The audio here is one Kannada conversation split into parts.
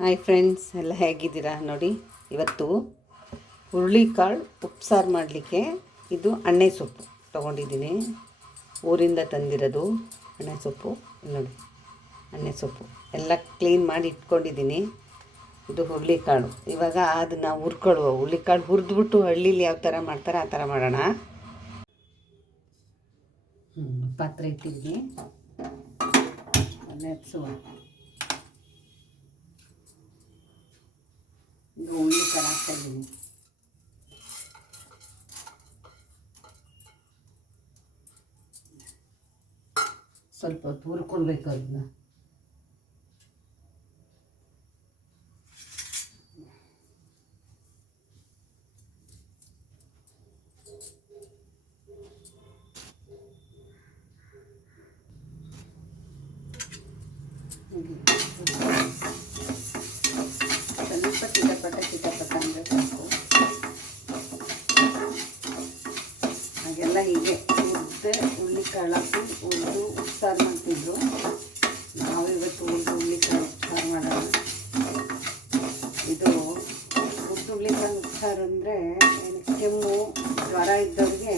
ಹಾಯ್ ಫ್ರೆಂಡ್ಸ್ ಎಲ್ಲ ಹೇಗಿದ್ದೀರಾ ನೋಡಿ? ಇವತ್ತು ಹುರುಳಿಕಾಳು ಉಪ್ಸಾರು ಮಾಡಲಿಕ್ಕೆ ಇದು ಅಣ್ಣೆ ಸೊಪ್ಪು ತೊಗೊಂಡಿದ್ದೀನಿ. ಊರಿಂದ ತಂದಿರೋದು ಅಣ್ಣೆ ಸೊಪ್ಪು, ನೋಡಿ, ಅಣ್ಣೆ ಸೊಪ್ಪು. ಎಲ್ಲ ಕ್ಲೀನ್ ಮಾಡಿ ಇಟ್ಕೊಂಡಿದ್ದೀನಿ. ಇದು ಹುರುಳಿಕಾಳು. ಇವಾಗ ಅದನ್ನು ಹುರ್ಕೊಳ್ಳುವ, ಹುರುಳಿಕಾಳು ಹುರಿದ್ಬಿಟ್ಟು ಹಳ್ಳೀಲಿ ಯಾವ ಥರ ಮಾಡ್ತಾರೆ ಆ ಥರ ಮಾಡೋಣ. ಪಾತ್ರೆ ಇಟ್ಟಿದ್ದೀನಿ. ಒಳ್ಳೆ ಹಚ್ಚುವ ಈಗ ಹುಳಿ ಕಾಳು ಹಾಕ್ತಾ ಇದ್ದೀನಿ ಸ್ವಲ್ಪ ಹೊತ್ತು ಹುರ್ಕೊಳ್ಬೇಕು ಅದನ್ನ ಸ್ವಲ್ಪ ಚಿಟಪಟ ಚಿಟಪಟ ಅಂದರೆ ಸಾಕು ಹಾಗೆಲ್ಲ ಹೀಗೆ ಉದ್ದೆ ಹುಳ್ಳಿ ಕಾಳಾಕಿ ಉದ್ದು ಉಪ್ಸಾರು ಮಾಡ್ತಿದ್ರು ನಾವು ಇವತ್ತು ಉದ್ದು ಹುಳ್ಳಿ ಕಾಳು ಉಪ್ಸಾರು ಮಾಡೋಣ ಇದು ಉದ್ದು ಉಪ್ಸಾರು ಅಂದರೆ ಕೆಮ್ಮು, ಜ್ವರ ಇದ್ದವ್ರಿಗೆ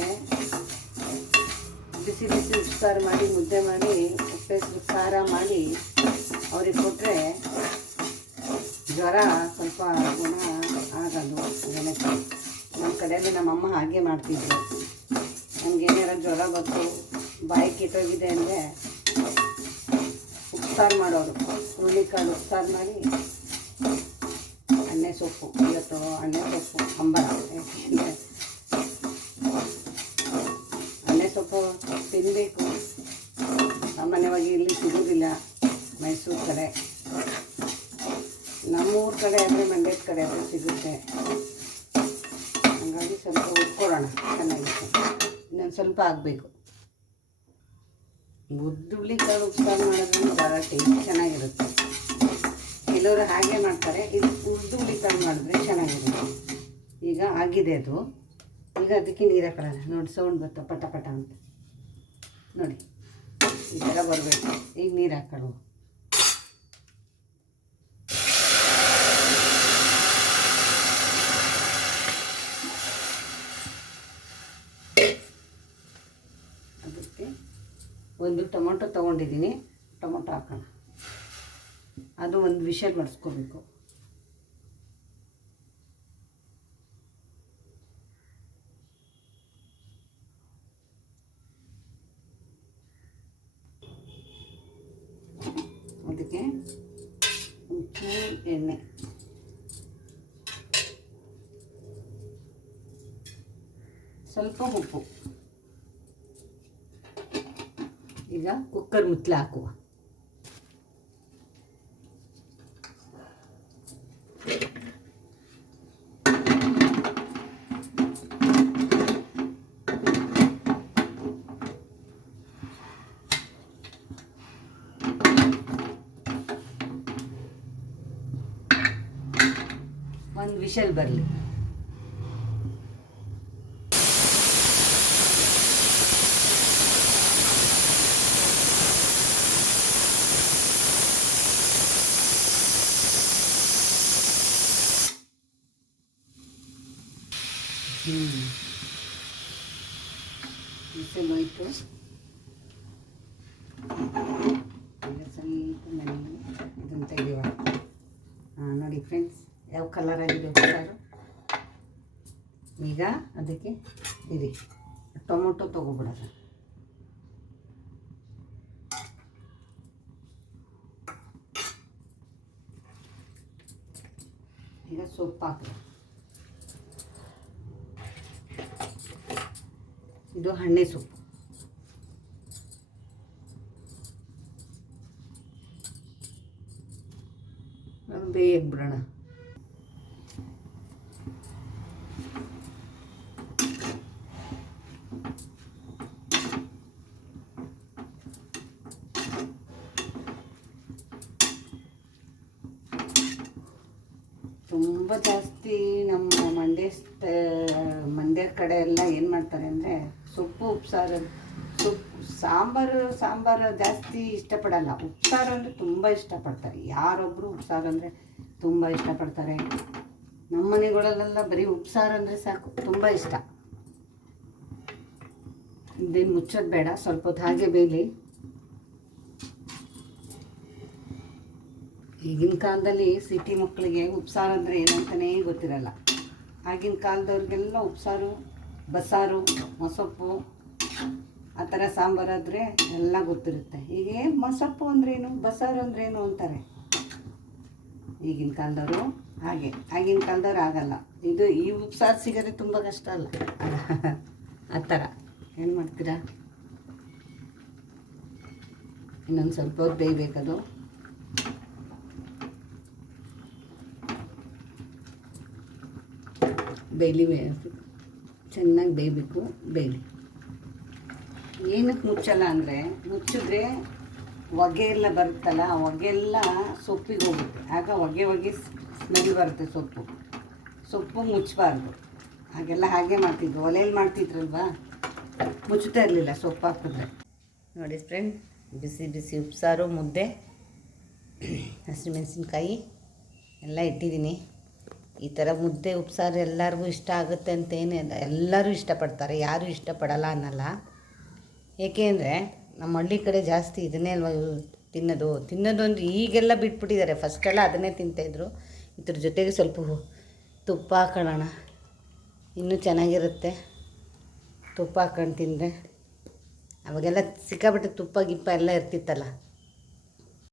ಬಿಸಿ ಬಿಸಿ ಉಪ್ಸಾರು ಮಾಡಿ, ಮುದ್ದೆ ಮಾಡಿ ಉಪ್ಪೆಸರು ಖಾರ ಮಾಡಿ ಅವ್ರಿಗೆ ಕೊಟ್ಟರೆ ಜ್ವರ ಸ್ವಲ್ಪ ಗುಣ ಆಗೋದು ಜನಕ್ಕೆ. ನಮ್ಮ ಕಡೆಯಲ್ಲಿ ನಮ್ಮಮ್ಮ ಹಾಗೆ ಮಾಡ್ತಿದ್ರು. ನಮ್ಗೆ ಏನಾರ ಜ್ವರ ಬಂತು, ಬಾಯಿ ಕೆಟ್ಟೋಗಿದೆ ಅಂದರೆ ಉಪ್ಸಾರು ಮಾಡೋರು. ಹುರುಳಿಕಾಳು ಉಪ್ಸಾರು ಮಾಡಿ ಎಣ್ಣೆ ಸೊಪ್ಪು, ಇವತ್ತು ಎಣ್ಣೆ ಸೊಪ್ಪು ಅಂಬರ ಎಣ್ಣೆ ಸೊಪ್ಪು ತಿನ್ನಬೇಕು ಸಾಮಾನ್ಯವಾಗಿ ಇಲ್ಲಿ ಸಿಗೋದಿಲ್ಲ ಮೈಸೂರು ಕಡೆ. ನಮ್ಮೂರ ಕಡೆ ಆದರೆ ಮಂಡ್ಯದ ಕಡೆ ಆದರೆ ಸಿಗುತ್ತೆ. ಹಾಗಾಗಿ ಸ್ವಲ್ಪ ಉಟ್ಕೊಳ್ಳೋಣ ಚೆನ್ನಾಗಿತ್ತು ಇನ್ನೊಂದು ಸ್ವಲ್ಪ ಆಗಬೇಕು ಮುದ್ದುಳ್ಳಿ ಕಾಳು ಉಪ್ಸಾರು ಮಾಡೋದ್ರಿಂದ ಭಾಳ ಟೇಸ್ಟ್ ಚೆನ್ನಾಗಿರುತ್ತೆ. ಕೆಲವರು ಹಾಗೆ ಮಾಡ್ತಾರೆ. ಇದು ಉರ್ದು ಕಾಳು ಮಾಡಿದ್ರೆ ಚೆನ್ನಾಗಿರುತ್ತೆ ಈಗ ಆಗಿದೆ ಅದು. ಈಗ ಅದಕ್ಕೆ ನೀರು ಹಾಕೊಳ್ಳೋಣ ನೋಡಿ, ಸೌಂಡ್ ಬರ್ತಾ ಪಟ ಪಟ ಅಂತ. ನೋಡಿ, ಈ ಥರ ಬರಬೇಕು. ಈಗ ನೀರು ಹಾಕೊಳ್ಳುವ ಅದಕ್ಕೆ ಒಂದು ಟೊಮೊಟೊ ತೊಗೊಂಡಿದ್ದೀನಿ. ಟೊಮೊಟೊ ಹಾಕೋಣ. ಅದು ಒಂದು ವಿಷಲ್ ಮಾಡಿಸ್ಕೋಬೇಕು ಅದಕ್ಕೆ ಒಂಚೂರು ಎಣ್ಣೆ. ಸ್ವಲ್ಪ ಉಪ್ಪು. ಈಗ ಕುಕ್ಕರ್ ಮುತ್ತಲೆ ಹಾಕುವ ಒಂದು ವಿಷಲ್ ಬರಲಿ ಬಿಸಿಲು ಹೋಯ್ತು ಈಗ ಸ್ವಲ್ಪ ಮನೆಗೆ ಇದನ್ನು ತೆಗೆಯುವ ಹಾಂ ನೋಡಿ ಫ್ರೆಂಡ್ಸ್ ಯಾವ ಕಲರ್ ಆಗಿದೆ ಸಾರು ಈಗ ಅದಕ್ಕೆ ಇರಿ. ಟೊಮೊಟೊ ತೊಗೊಬಿಡೋದು ಈಗ ಸೊಪ್ಪು ಹಾಕಿದೆ ಇದು ಹಣ್ಣೆ ಸೊಪ್ಪು. ಬೇಯಕ್ಕೆ ಬಿಡೋಣ ತುಂಬ ಜಾಸ್ತಿ ನಮ್ಮ ಮಂಡ್ಯ ಮಂಡ್ಯ ಕಡೆ ಎಲ್ಲ ಏನು ಮಾಡ್ತಾರೆ ಅಂದರೆ ಸೊಪ್ಪು, ಉಪ್ಸಾರು, ಸೊಪ್ಪು, ಸಾಂಬಾರು ಸಾಂಬಾರು ಜಾಸ್ತಿ ಇಷ್ಟಪಡಲ್ಲ. ಉಪ್ಸಾರು ಅಂದರೆ ತುಂಬ ಇಷ್ಟಪಡ್ತಾರೆ. ಯಾರೊಬ್ಬರು ಉಪ್ಸಾರು ಅಂದರೆ ತುಂಬ ಇಷ್ಟಪಡ್ತಾರೆ. ನಮ್ಮ ಮನೆಗಳಲ್ಲೆಲ್ಲ ಬರೀ ಉಪ್ಸಾರು ಅಂದರೆ ಸಾಕು. ತುಂಬ ಇಷ್ಟ. ಇದೇನು ಮುಚ್ಚೋದು ಬೇಡ. ಸ್ವಲ್ಪ ಹೊತ್ತು ಹಾಗೆ ಬೇಯಲಿ. ಈಗಿನ ಕಾಲದಲ್ಲಿ ಸಿಟಿ ಮಕ್ಕಳಿಗೆ ಉಪ್ಸಾರು ಅಂದರೆ ಏನಂತಲೇ ಗೊತ್ತಿರಲ್ಲ. ಆಗಿನ ಕಾಲದವ್ರಿಗೆಲ್ಲ ಉಪ್ಸಾರು, ಬಸ್ಸಾರು, ಮೊಸಪ್ಪು, ಆ ಥರ ಸಾಂಬಾರಾದರೆ ಎಲ್ಲ ಗೊತ್ತಿರುತ್ತೆ. ಈಗ ಮೊಸಪ್ಪು ಅಂದ್ರೇನು ಬಸ್ಸಾರು ಅಂದ್ರೇನು ಅಂತಾರೆ? ಈಗಿನ ಕಾಲದವರು ಹಾಗೆ. ಆಗಿನ ಕಾಲದವ್ರು ಆಗಲ್ಲ ಇದು ಈ ಉಪ್ಸಾರು ಸಿಗೋದೇ ತುಂಬ ಕಷ್ಟ ಅಲ್ಲ. ಆ ಥರ. ಏನು ಮಾಡ್ತೀರಾ? ಇನ್ನೊಂದು ಸ್ವಲ್ಪ ಹೊತ್ತು ಬೇಯಬೇಕದು ಬೇಯಲಿ ಚೆನ್ನಾಗಿ ಬೇಯಬೇಕು ಬೇಯಲಿ ಏನಕ್ಕೆ ಮುಚ್ಚಲ್ಲ ಅಂದರೆ ಮುಚ್ಚಿದ್ರೆ ಹೊಗೆ ಎಲ್ಲ ಬರುತ್ತಲ್ಲ, ಆ ಹೊಗೆ ಎಲ್ಲ ಸೊಪ್ಪಿಗೆ ಹೋಗುತ್ತೆ. ಆಗ ಹೊಗೆ ಹೊಗೆ ಸ್ಮೆಲ್ ಬರುತ್ತೆ ಸೊಪ್ಪು. ಸೊಪ್ಪು ಮುಚ್ಚಬಾರ್ದು. ಹಾಗೆಲ್ಲ ಹಾಗೆ ಮಾಡ್ತಿದ್ರು. ಒಲೆಯಲ್ಲಿ ಮಾಡ್ತಿದ್ರಲ್ವಾ? ಮುಚ್ಚುತ್ತಾ ಇರಲಿಲ್ಲ ಸೊಪ್ಪು ಹಾಕಿದ್ರೆ. ನೋಡಿ ಫ್ರೆಂಡ್ ಬಿಸಿ ಬಿಸಿ ಉಪ್ಸಾರು, ಮುದ್ದೆ ಹಸಿಮೆಣಸಿನ್ಕಾಯಿ ಎಲ್ಲ ಇಟ್ಟಿದ್ದೀನಿ. ಈ ಥರ ಮುದ್ದೆ, ಉಪ್ಸಾರು ಎಲ್ಲರಿಗೂ ಇಷ್ಟ ಆಗುತ್ತೆ ಅಂತ ಏನಿಲ್ಲ ಎಲ್ಲರೂ ಇಷ್ಟಪಡ್ತಾರೆ, ಯಾರೂ ಇಷ್ಟಪಡಲ್ಲ ಅನ್ನಲ್ಲ. ಏಕೆ ಅಂದರೆ ನಮ್ಮ ಹಳ್ಳಿ ಕಡೆ ಜಾಸ್ತಿ ಇದನ್ನೇ ಅಲ್ವ ತಿನ್ನೋದು. ತಿನ್ನೋದು ಅಂದರೆ ಈಗೆಲ್ಲ ಬಿಟ್ಬಿಟ್ಟಿದ್ದಾರೆ. ಫಸ್ಟೆಲ್ಲ ಅದನ್ನೇ ತಿಂತಾಯಿದ್ರು ಇದ್ರ. ಜೊತೆಗೆ ಸ್ವಲ್ಪ ತುಪ್ಪ ಹಾಕೊಳ್ಳೋಣ ಇನ್ನೂ ಚೆನ್ನಾಗಿರುತ್ತೆ. ತುಪ್ಪ ಹಾಕೊಂಡು ತಿಂದರೆ. ಅವಾಗೆಲ್ಲ ಸಿಕ್ಕಾಬಿಟ್ಟು ತುಪ್ಪ, ಗಿಪ್ಪ ಎಲ್ಲ ಇರ್ತಿತ್ತಲ್ಲ.